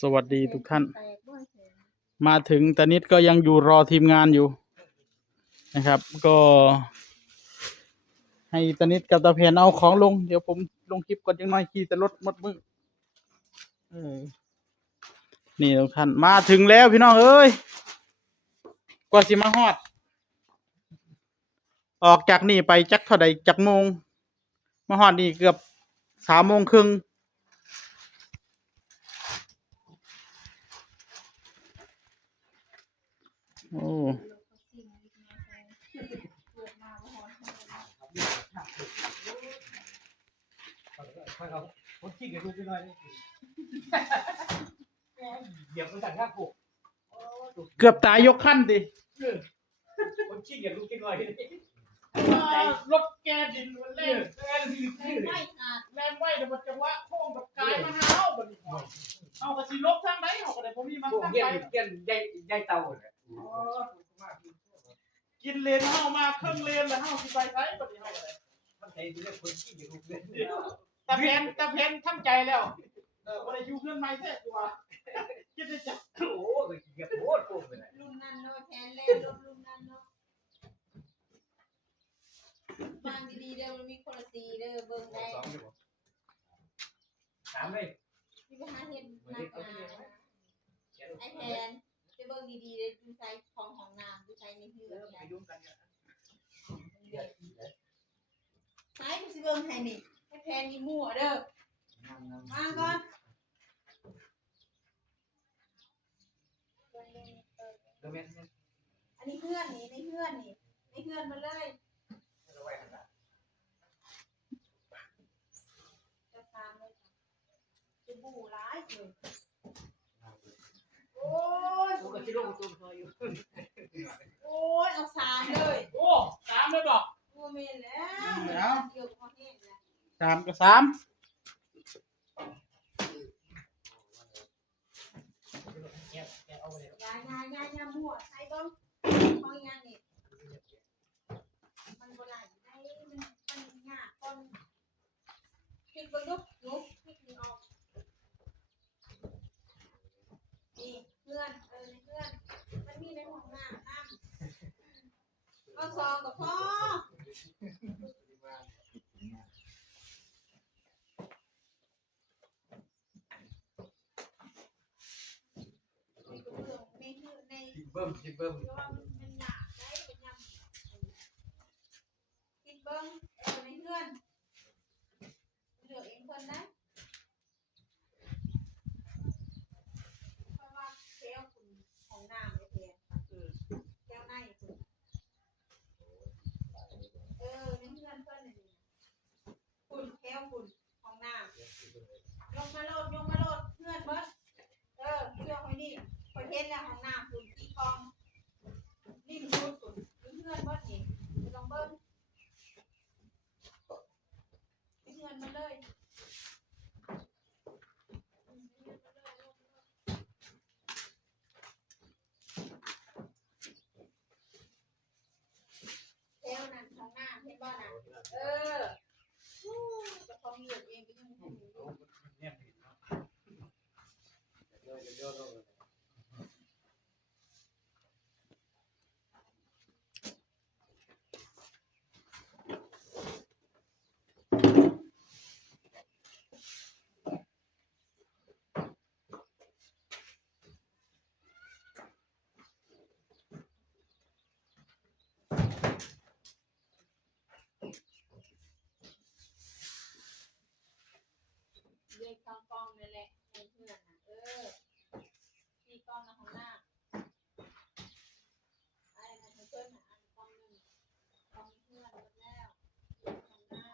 สวัสดีทุกท่านมาถึงตอนนี้ก็ยังอยู่รอทีมงานอยู่นะครับก็ให้ตอนนี้กับตาเพนเอาของลงเดี๋ยวผมลงคลิปก่อนจังน้อยขี่แต่รถหมดมือนี่ทุกท่านมาถึงแล้วพี่น้องเอ้ยกว่าสิมาฮอดออกจากนี่ไปจักเท่าใดจักโมงมาฮอดนี่เกือบ3:30โอ้คนขี้เกียจลูกไปหน่อยเหยียบมันสั่นข้างกูเกือบตายยกขั้นดิคนขี้เกียจลูกไปหน่อยรถแกดินมันเล่นไม่แล่นไว้เดี๋ยวมันจะว่าโค้งกับกายมะนาวบัดนี้เอากระสีลบทางไหนเอากระไดผมมีมาทางไปใหญ่เตาเลยกินเลนเฮามาครึ่งเลนแล้วเฮาสิไปไสบัดนี้เฮาก็ได้มันใจเรื่องคนขี้เกียจลูกเลยตะเพนทำใจแล้วบ่ได้อยู่เพื่อนใหม่แท้กูว่าคิดได้จักโอ้ยเกียจโคตรโกงไปเลยลุงนั่นเนาะแทนเล่นลุงนั่นเนาะบางดีๆเด้อมันมีคนละสีเด้อเบิ่งได้ถามเลยที่ไปหาเฮ็ดนักไอ้แทนจะเบิ่งดีๆเด้อดูใส่ของน้ำดูใส่ในเฮือนใส่กูสิเบิ่งให้นี่ไอ้แทนนี่มั่วเด้อมาก่อนอันนี้เพื่อนนี่ในเพื่อนมาเลยจะตามเลยจะบู่ร้ายเลยโอ้ยกูก็ชิโร่ตัวคอยอยู่โอ้ยเอาสารเลยโอ้3เลยบ่โอ้เมนแล้วเดี๋ยวพอแห้งแล้ว3กับ3ยามั่วใส่บ้างพอยานี่มันบ่ไหลได้มันยากคนพลิกเบิ่งลุกพลิกนี่ออกนี่เพื่อนมันมีในห้องน้ำเอาซองกับพ่อเบิ่มคิดเบิ่มมันหยาบได้เป็นยำคิดเบิ้งในเพื่อนเหลือเองคนได้เพราะว่าแก้วคุณของน้ำไอ้เพียแก้วในคุณในเพื่อนนี่คุณแก้วคุณของน้ำยกมาโลดเพื่อนเบิดเรื่องไว้นี่คอยเทสแล้วของน้ำคุณที่กองนี่มันพูดคุณเพื่อนเบิดนี่ลองเบิ้งเพื่อนมาเลยเทวนั่นของน้ำเห็นบ่น่ะจะคองเหลือเองก็ยังไม่รู้เรียกกองนั่นแหละในเพื่อนน่ะที่กองนะของหน้าไอ้นั่นเพื่อนน่ะอันกองนึงกองเพื่อนหมดแล้วของหน้า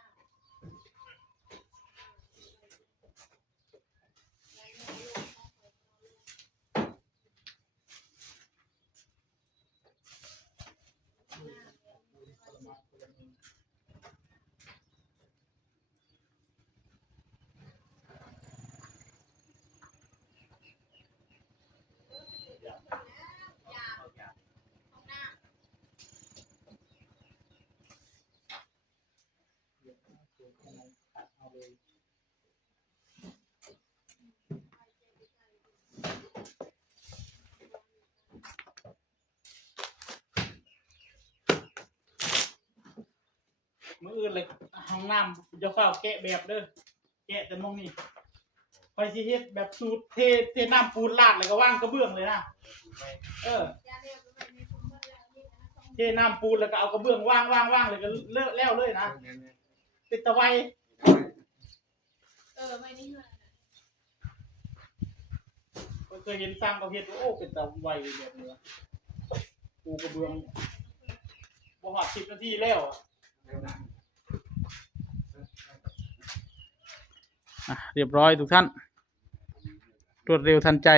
มื้ออื่นเลยห้องน้ำจะเฝ้าแกะแบบเด้อแกะแต่มองนี่คอยสิเฮ็ดแบบสูตรเทน้ำปูนราดแล้วก็วางกระเบื้องเลยนะเออเทน้ำปูนแล้วก็เอากระเบื้องวางเลยก็เลิกแล้วเลยนะติดตะไว ไม่ได้เงิน เคยเห็นสร้างประเภทโอ้เป็นตะไวแบบนี้ปูกระเบื้องบ่ฮอด10 นาทีแล้วเรียบร้อยทุกท่านรวดเร็วทันใจ